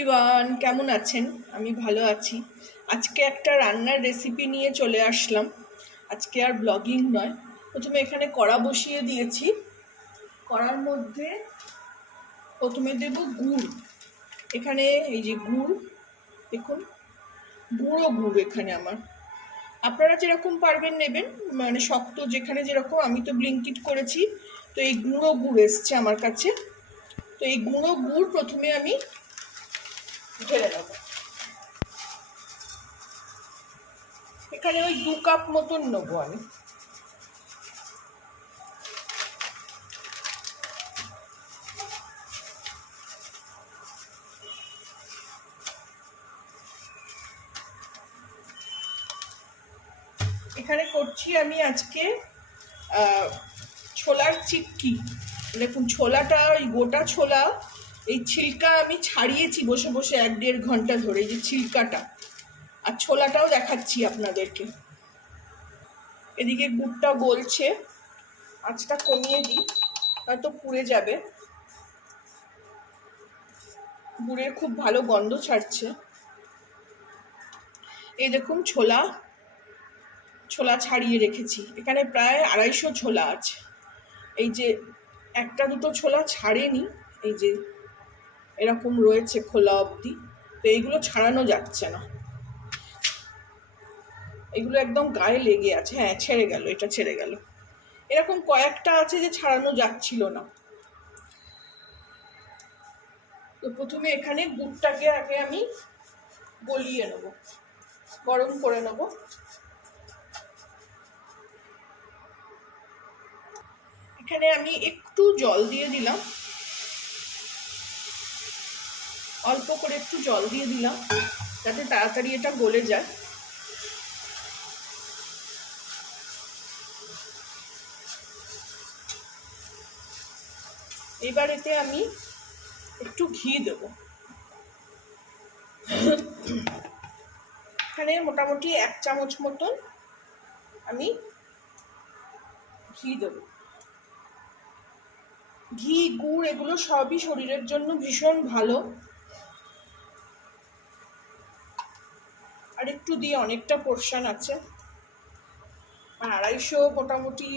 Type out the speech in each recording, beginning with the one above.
Everyone, কেমন আছেন? আমি ভালো আছি। আজকে একটা রান্নার রেসিপি নিয়ে চলে আসলাম। আজকে আর ব্লগিং নয়। প্রথমে এখানে কড়া বসিয়ে দিয়েছি। কড়ার মধ্যে প্রথমে দেব গুড়। এখানে এই যে গুড়, দেখুন গুঁড়ো গুড় এখানে আমার। আপনারা যেরকম পারবেন নেবেন, মানে শক্ত যেখানে যেরকম। আমি তো ব্লিঙ্কিট করেছি, তো এই গুঁড়ো গুড় এসছে আমার কাছে। তো এই গুঁড়ো গুড় প্রথমে আমি ঢেলে নেব। এখানে ওই 2 কাপ মতন নেবো আমি। এখানে করছি আমি আজকে ছোলার চিক্কি। দেখুন ছোলাটা, ওই গোটা ছোলা, এই ছিলকা আমি ছাড়িয়েছি বসে বসে 1-1.5 ঘন্টা ধরে। এই যে ছিলকাটা আর ছোলাটাও দেখাচ্ছি আপনাদেরকে। এদিকে গুড়টা গলছে, আঁচটা কমিয়ে দিই, হয়তো পুড়ে যাবে। গুড়ের খুব ভালো গন্ধ ছাড়ছে। এই দেখুন ছোলা ছাড়িয়ে রেখেছি। এখানে প্রায় 250 ছোলা আছে। এই যে একটা দুটো ছোলা ছাড়েনি, এই যে এরকম রয়েছে খোলা অবধি। তো এইগুলো ছাড়ানো যাচ্ছে না, এগুলো একদম গায়ে লেগে আছে। হ্যাঁ, ছেড়ে গেল, এটা ছেড়ে গেল। এরকম কয়েকটা আছে যে ছাড়ানো যাচ্ছিল না। তো প্রথমে এখানে গুড়টাকে আগে আমি গলিয়ে নেব, গরম করে নেব। এখানে আমি একটু জল দিয়ে দিলাম, অল্প করে একটু জল দিয়ে দিলাম যাতে তাড়াতাড়ি এটা গলে যায়। এবার এতে আমি একটু ঘি দেব। এখানে মোটামুটি 1 চামচ মতন আমি ঘি দেব। ঘি, গুড় এগুলো সবই শরীরের জন্য ভীষণ ভালো। আর একটু দিয়ে, অনেকটা পোর্শন আছে। 250, মোটামুটি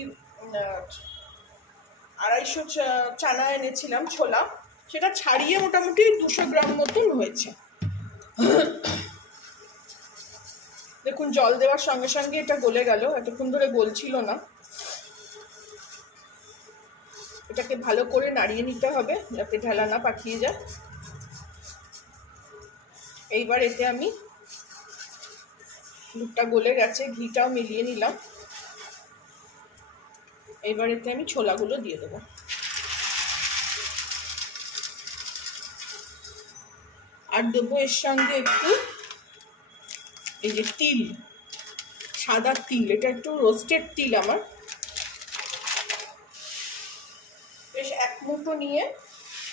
250 চানা এনেছিলাম ছোলা, সেটা ছাড়িয়ে মোটামুটি 200 গ্রাম মতন হয়েছে। দেখুন জল দেওয়ার সঙ্গে সঙ্গে এটা গলে গেল, এতক্ষণ ধরে গলছিল না। এটাকে ভালো করে নাড়িয়ে নিতে হবে যাতে ঢেলা না পাকিয়ে যায়। এইবার এতে আমি, দুধটা গলে গেছে, ঘিটাও মিলিয়ে নিলাম। এইবার এতে আমি ছোলাগুলো দিয়ে দেবো। আর দেবো এর সঙ্গে একটু এই যে তিল, সাদা তিল। এটা একটু রোস্টেড তিল আমার, বেশ 1 মুঠো নিয়ে।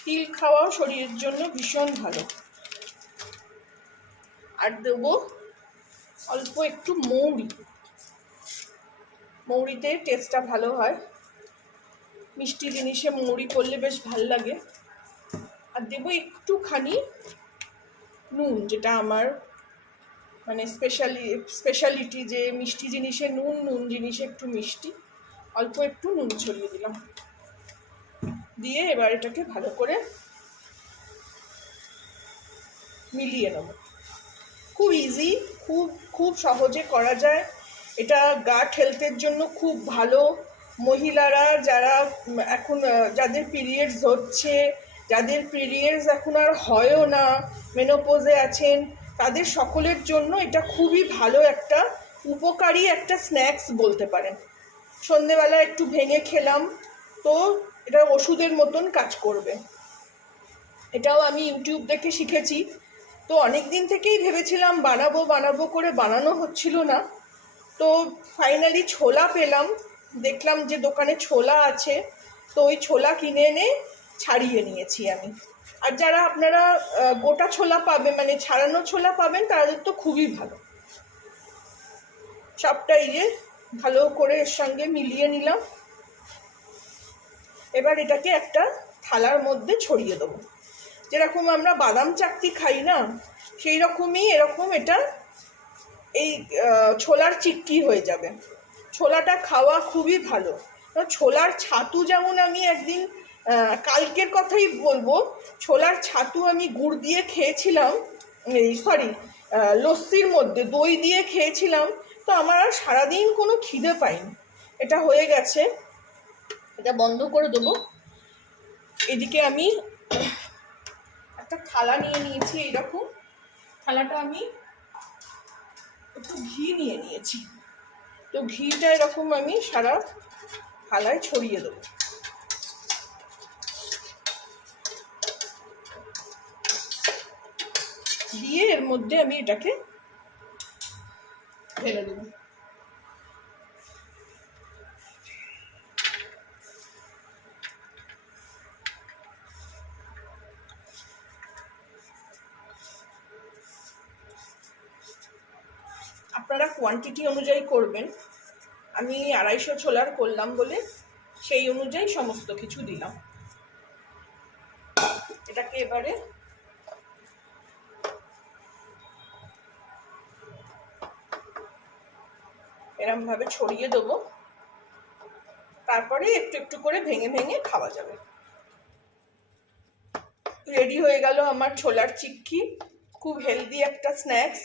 তিল খাওয়াও শরীরের জন্য ভীষণ ভালো। আর দেবো অল্প একটু মৌরি, মৌরিতে টেস্টটা ভালো হয়। মিষ্টি জিনিসে মৌরি করলে বেশ ভাল লাগে। আর দেবো একটুখানি নুন, যেটা আমার মানে স্পেশালিটি, যে মিষ্টি জিনিসে নুন, নুন জিনিসে একটু মিষ্টি। অল্প একটু নুন ছড়িয়ে দিলাম, দিয়ে এবার এটাকে ভালো করে মিলিয়ে নেব। খুব ইজি, খুব সহজে করা যায়। এটা গাট হেলথের জন্য খুব ভালো। মহিলারা যারা এখন, যাদের পিরিয়ডস হচ্ছে, যাদের পিরিয়ডস এখন আর হয়ও না, মেনোপজে আছেন, তাদের সকলের জন্য এটা খুবই ভালো একটা উপকারী একটা স্ন্যাক্স বলতে পারেন। সন্ধেবেলা একটু ভেঙে খেলাম, তো এটা ওষুধের মতন কাজ করবে। এটাও আমি ইউটিউব দেখে শিখেছি। তো অনেক দিন থেকেই ভেবেছিলাম বানাবো করে বানানো হচ্ছিল না। তো ফাইনালি ছোলা পেলাম, দেখলাম যে দোকানে ছোলা আছে, তো ওই ছোলা কিনে এনে ছাড়িয়ে নিয়েছি আমি। আর যারা আপনারা গোটা ছোলা পাবেন, মানে ছাড়ানো ছোলা পাবেন, তাদের তো খুবই ভালো। সবটাই যে ভালো করে এর সঙ্গে মিলিয়ে নিলাম। এবার এটাকে একটা থালার মধ্যে ছড়িয়ে দেবো। যেরকম আমরা বাদাম চাকতি খাই না, সেই রকমই এরকম এটা এই ছোলার চিক্কি হয়ে যাবে। ছোলাটা খাওয়া খুবই ভালো। ছোলার ছাতু যেমন আমি একদিন, কালকের কথাই বলবো, ছোলার ছাতু আমি গুড় দিয়ে খেয়েছিলাম, সরি লস্যির মধ্যে দই দিয়ে খেয়েছিলাম, তো আমার আর সারাদিন কোনো খিদে পাইনি। এটা হয়ে গেছে, এটা বন্ধ করে দেবো। এদিকে আমি একটা থালা নিয়ে নিয়েছি, এইরকম থালাটা আমি একটু ঘি নিয়ে নিয়েছি, তো ঘিটা এরকম আমি সারা থালায় ছড়িয়ে দেবো। দিয়ে এর মধ্যে আমি এটাকে ঢেলে দেবো। আপনারা কোয়ান্টিটি অনুযায়ী করবেন, আমি 250 ছোলার করলাম বলে সেই অনুযায়ী সমস্ত কিছু দিলাম। এটাকে এবারে এরম ভাবে ছড়িয়ে দেবো, তারপরে একটু একটু করে ভেঙে ভেঙে খাওয়া যাবে। রেডি হয়ে গেল আমার ছোলার চিক্কি, খুব হেলদি একটা স্ন্যাক্স।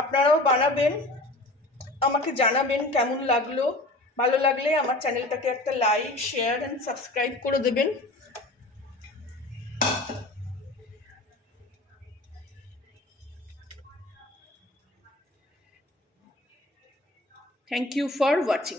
আপনারাও বানাবেন, আমাকে জানাবেন কেমন লাগলো। ভালো লাগলে আমার চ্যানেলটাকে একটা লাইক, শেয়ার অ্যান্ড সাবস্ক্রাইব করে দেবেন। Thank you for watching.